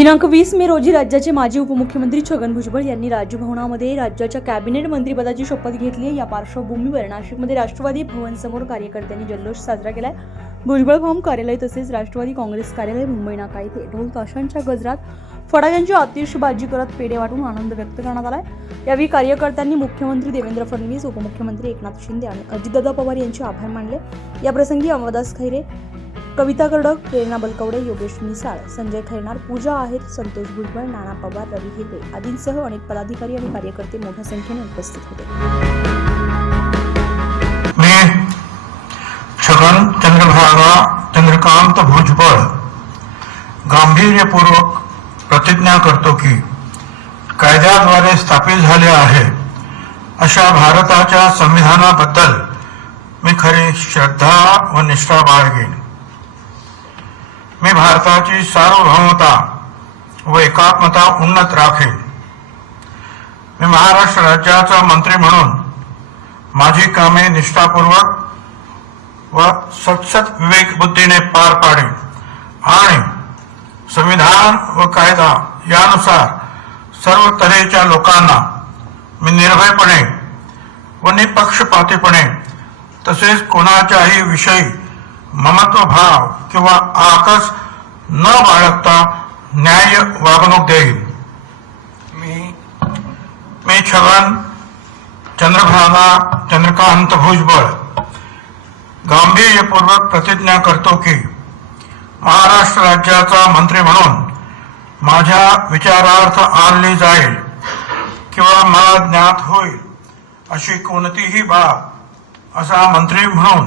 दिनांक वीस मे रोजी राज्याचे माजी उपमुख्यमंत्री छगन भुजबळ यांनी राजभवनामध्ये राज्याच्या कॅबिनेट मंत्रीपदाची शपथ घेतली आहे. या पार्श्वभूमीवर नाशिकमध्ये राष्ट्रवादी भवनसमोर कार्यकर्त्यांनी जल्लोष साजरा केलाय. भुजबळ भवन कार्यालय तसेच राष्ट्रवादी काँग्रेस कार्यालय मुंबई नाका येथे ढोल ताशांच्या गजरात फटाक्यांची आतिषबाजी करत पेढे वाटून आनंद व्यक्त करण्यात आलाय. यावेळी कार्यकर्त्यांनी मुख्यमंत्री देवेंद्र फडणवीस उपमुख्यमंत्री एकनाथ शिंदे आणि अजितदादा पवार यांचे आभार मानले. याप्रसंगी अमरदास खैरे कविता गडक प्रेरणा बलकवडे योगेश मिसाळ संजय खैरनार पूजा आहेत संतोष भुजबळ नाना पवार रवी हेते आदींसह अनेक पदाधिकारी आणि कार्यकर्ते मोठ्या संख्येने उपस्थित होते. मी छगन चंद्रभागा चंद्रकांत भुजबळ गांभीर्यपूर्वक प्रतिज्ञा करतो की कायद्याद्वारे स्थापित झाले आहे अशा भारताच्या संविधानाबद्दल मी खरी श्रद्धा व निष्ठा बाळगेन. मी भारताची सार्वभौमता व एकात्मता उन्नत राखेन मी महाराष्ट्र राज्याचा मंत्री म्हणून माझी कामे निष्ठापूर्वक व सतसत विवेक बुद्धीने पार पाडेन आणि संविधान व कायदा यानुसार सर्व तऱ्हेच्या लोकांना मी निर्भयपणे व निपक्षपातीपणे तसेच कोणाच्याही विषयी ममत्व भाव किंवा आकस न बाळगता न्याय वागणूक देईल. मी मी छगन चंद्रभागा चंद्रकांत भुजबळ गांभीर्यपूर्वक प्रतिज्ञा करतो की महाराष्ट्र राज्याचा मंत्री म्हणून माझ्या विचारार्थ आणली जाईल किंवा मला ज्ञात होईल अशी कोणतीही बाब असा मंत्री म्हणून